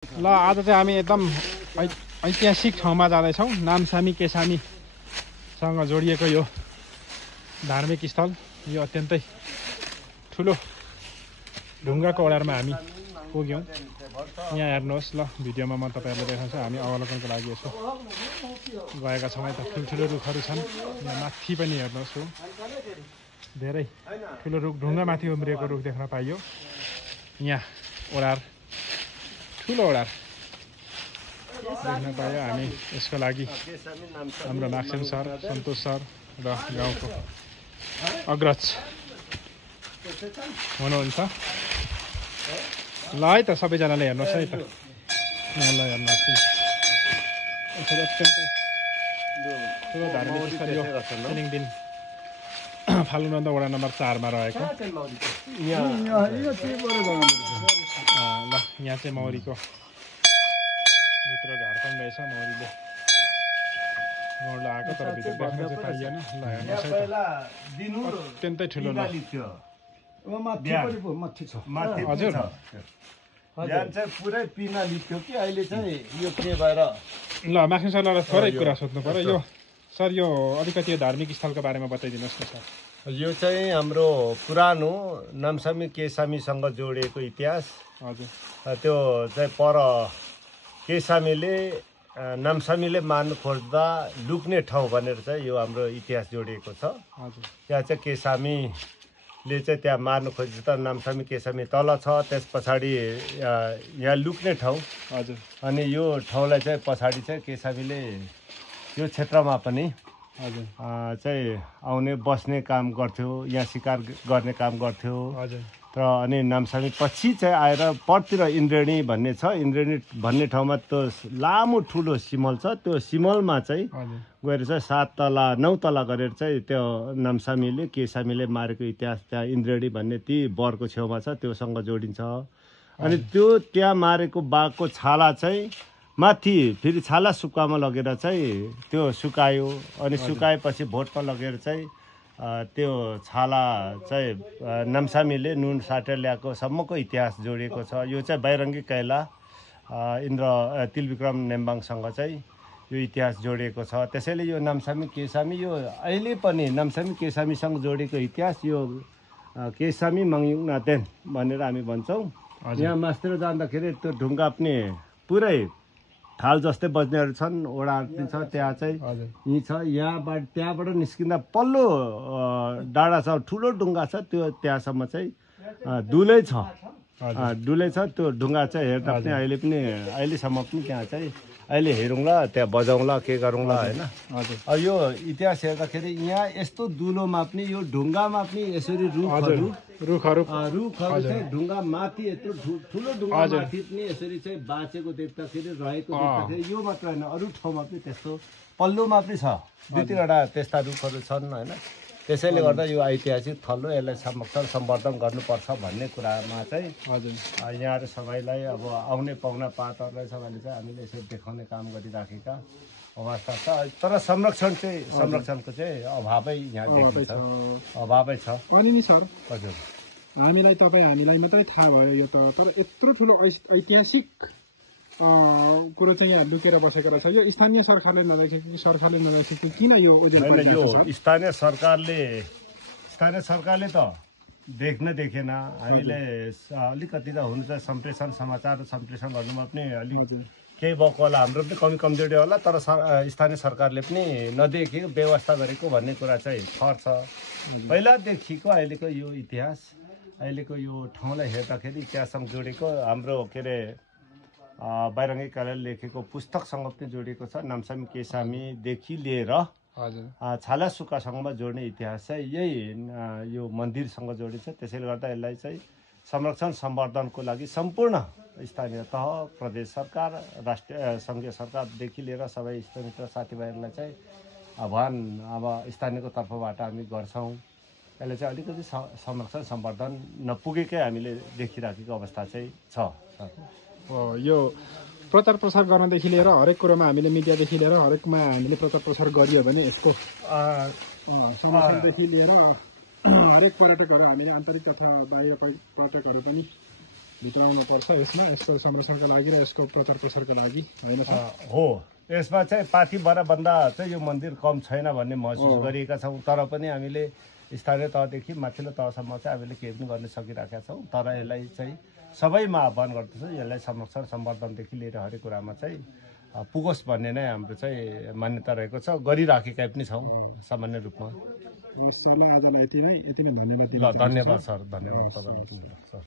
ल आज चाहिँ हामी एकदम ऐतिहासिक ठाउँमा जाँदैछौँ। नामसामी केसामीसँग जोडिएको यो धार्मिक स्थल। यो अत्यन्तै ठुलो ढुङ्गाको ओडारमा हामी पुग्यौँ। यहाँ हेर्नुहोस् ल, भिडियोमा म तपाईँहरूलाई देखाउँछु। हामी अवलोकनको लागि यसो गएका छौँ। यता ठुल्ठुलो रुखहरू छन्। यहाँ माथि पनि हेर्नुहोस्, हो धेरै ठुलो रुख, ढुङ्गामाथि उम्रिएको रुख देख्न पाइयो। यहाँ ओडार, ठुलो ओडार देख्न पायो। हामी यसको लागि हाम्रो माक्सेम सर, सन्तोष सर र गाउँको अग्रज हुनुहुन्छ। ल है त सबैजनाले हेर्नुहोस् है त। यहाँलाई हेर्नुहोस्, यसरी अत्यन्तै ठुलो धार्मिक स्थल यो दिन फालुट वडा नम्बर 4 मा रहेको। ल यहाँ चाहिँ मौरीको भित्र घाट पनि रहेछ। मौरीले गौँडा आएको तर भित्र देख्न चाहिँ पाइएन। ल हेर्नुहोस् है त, अत्यन्तै ठुलो। हजुर बिहान चाहिँ पुरै पिना लिथ्यो कि अहिले चाहिँ यो के भएर। ल माक्सिम सरलाई थोरै कुरा सोध्नु पर्यो। यो सर, यो अलिकति धार्मिक स्थलको बारेमा बताइदिनुहोस् न सर। यो चाहिँ हाम्रो पुरानो नामसामी केसामीसँग जोडिएको इतिहास। हजुर, त्यो चाहिँ पर केसामीले नामसामीले मार्नु खोज्दा लुक्ने ठाउँ भनेर चाहिँ यो हाम्रो इतिहास जोडिएको छ। हजुर, त्यहाँ चाहिँ केसामीले चाहिँ त्यहाँ मार्नु खोजेको त नामसामी केसामी तल छ। त्यस पछाडि यहाँ लुक्ने ठाउँ। हजुर, अनि यो ठाउँलाई चाहिँ पछाडि चाहिँ केसामीले यो क्षेत्रमा पनि हजुर चाहिँ आउने बस्ने काम गर्थ्यो, यहाँ शिकार गर्ने काम गर्थ्यो। हजुर। र अनि नामसामी पछि चाहिँ आएर परतिर इन्द्रेणी भन्ने छ। इन्द्रेणी भन्ने ठाउँमा त्यो लामो ठुलो सिमल छ। त्यो सिमलमा चाहिँ गएर चाहिँ 7 तला 9 तला गरेर चाहिँ त्यो नामसामीले केसामीले मारेको इतिहास त्यहाँ इन्द्रेणी भन्ने ती बरको छेउमा छ, त्योसँग जोडिन्छ। अनि त्यो त्यहाँ मारेको बाघको छाला चाहिँ माथि फेरि छाला सुक्कामा लगेर चाहिँ त्यो सुकायो। अनि सुकाएपछि भोटमा लगेर चाहिँ त्यो छाला चाहिँ नामसामीले नुन साटेर ल्याएको सम्मको इतिहास जोडिएको छ। यो चाहिँ बैरङ्गी कैला तिलविक्रम नेम्बाङसँग चाहिँ यो इतिहास जोडिएको छ। त्यसैले यो नामसामी केसामी यो अहिले पनि नामसामी केसामीसँग जोडिएको इतिहास यो केसामी मङयुङ नातेन भनेर हामी भन्छौँ। यहाँ मास्तिर जाँदाखेरि त्यो ढुङ्गा पनि पुरै थाल जस्तै बज्नेहरू छन्। ओडाहरू पनि छ। त्यहाँ चाहिँ यहीँ छ। यहाँबाट त्यहाँबाट निस्किँदा पल्लो डाँडा छ, ठुलो ढुङ्गा छ। त्यो त्यहाँसम्म चाहिँ दुलै छ। दुलै छ। त्यो ढुङ्गा चाहिँ हेर्दा पनि अहिलेसम्म पनि त्यहाँ चाहिँ अहिले हेरौँला, त्यहाँ बजाउँला, के गरौँला होइन। यो इतिहास हेर्दाखेरि यहाँ यस्तो दुलोमा पनि यो ढुङ्गामा पनि यसरी रुखहरू चाहिँ ढुङ्गा माथि यत्रो ठुलो ढुङ्गा माथि पनि यसरी चाहिँ बाँचेको देख्दाखेरि, रहेको देख्दाखेरि यो मात्र होइन, अरू ठाउँमा पनि त्यस्तो पल्लोमा पनि छ। 2-3वटा त्यस्ता रुखहरू छन् होइन। त्यसैले गर्दा यो ऐतिहासिक थलो, यसलाई संरक्षण सम्वर्धन गर्नुपर्छ भन्ने कुरामा चाहिँ यहाँहरू सबैलाई अब आउने पाहुना पातहरूलाई सबैले चाहिँ हामीले यसरी देखाउने काम गरिराखेका अवस्था छ। तर संरक्षणको चाहिँ अभावै यहाँ देखिन्छ, अभावै छ। अनि नि सर, हजुर हामीलाई मात्रै थाहा भयो यो त, तर यत्रो ठुलो ऐतिहासिक कुरो चाहिँ यहाँ लुकेर बसेको रहेछ। यो स्थानीय सरकारले नदेखेको कि सरकारले नदेखेको किन यो यो स्थानीय सरकारले त देखेन। हामीले अलिकति त हुनु चाहिँ सम्प्रेषण, समाचार सम्प्रेषण गर्नुमा पनि अलिक केही भएको होला, हाम्रो पनि कमी कमजोरी होला। तर स्थानीय सरकारले पनि नदेखेको, व्यवस्था गरेको भन्ने कुरा चाहिँ थर छ। पहिलादेखिको अहिलेको यो इतिहास, अहिलेको यो ठाउँलाई हेर्दाखेरि इतिहाससँग जोडेको हाम्रो के अरे बैरङ्गी कैलाले लेखेको पुस्तकसँग पनि जोडिएको छ। नामसामी केसामीदेखि लिएर छाला सुक्कासँगमा जोड्ने इतिहास चाहिँ यही यो मन्दिरसँग जोडिन्छ। त्यसैले गर्दा यसलाई चाहिँ संरक्षण सम्वर्धनको लागि सम्पूर्ण स्थानीय तह, प्रदेश सरकार, राष्ट्रिय सङ्घीय सरकारदेखि लिएर सबै इष्टमित्र साथीभाइहरूलाई चाहिँ आह्वान अब स्थानीयको तर्फबाट हामी गर्छौँ। यसले चाहिँ अलिकति संरक्षण सम्वर्धन नपुगेकै हामीले देखिराखेको अवस्था चाहिँ छ। यो प्रचार प्रसार गर्नदेखि लिएर हरेक कुरोमा हामीले मिडियादेखि लिएर हरेकमा हामीले प्रचार प्रसार गरियो भने यसको समस्यादेखि लिएर हरेक पर्यटकहरू हामीले आन्तरिक तथा बाहिर पर्यटकहरू पनि भित्राउनु पर्छ यसमा यसको संरक्षणको लागि र यसको प्रचार प्रसारको लागि होइन सर? हो, यसमा चाहिँ पाथिभराभन्दा चाहिँ यो मन्दिर कम छैन भन्ने महसुस गरिएका छौँ। तर पनि हामीले स्थानीय तहदेखि माथिल्लो तहसम्म चाहिँ हामीले केही पनि गर्न सकिरहेका छौँ। तर यसलाई चाहिँ सबैमा आह्वान गर्दछु, यसलाई संरक्षण सम्वर्धनदेखि लिएर हरेक कुरामा चाहिँ पुगोस् भन्ने नै हाम्रो चाहिँ मान्यता रहेको छ। गरिराखेका पनि छौँ सामान्य रूपमा। सरलाई आजलाई यति नै धन्यवाद ल, धन्यवाद सर, धन्यवाद तपाईँलाई सर।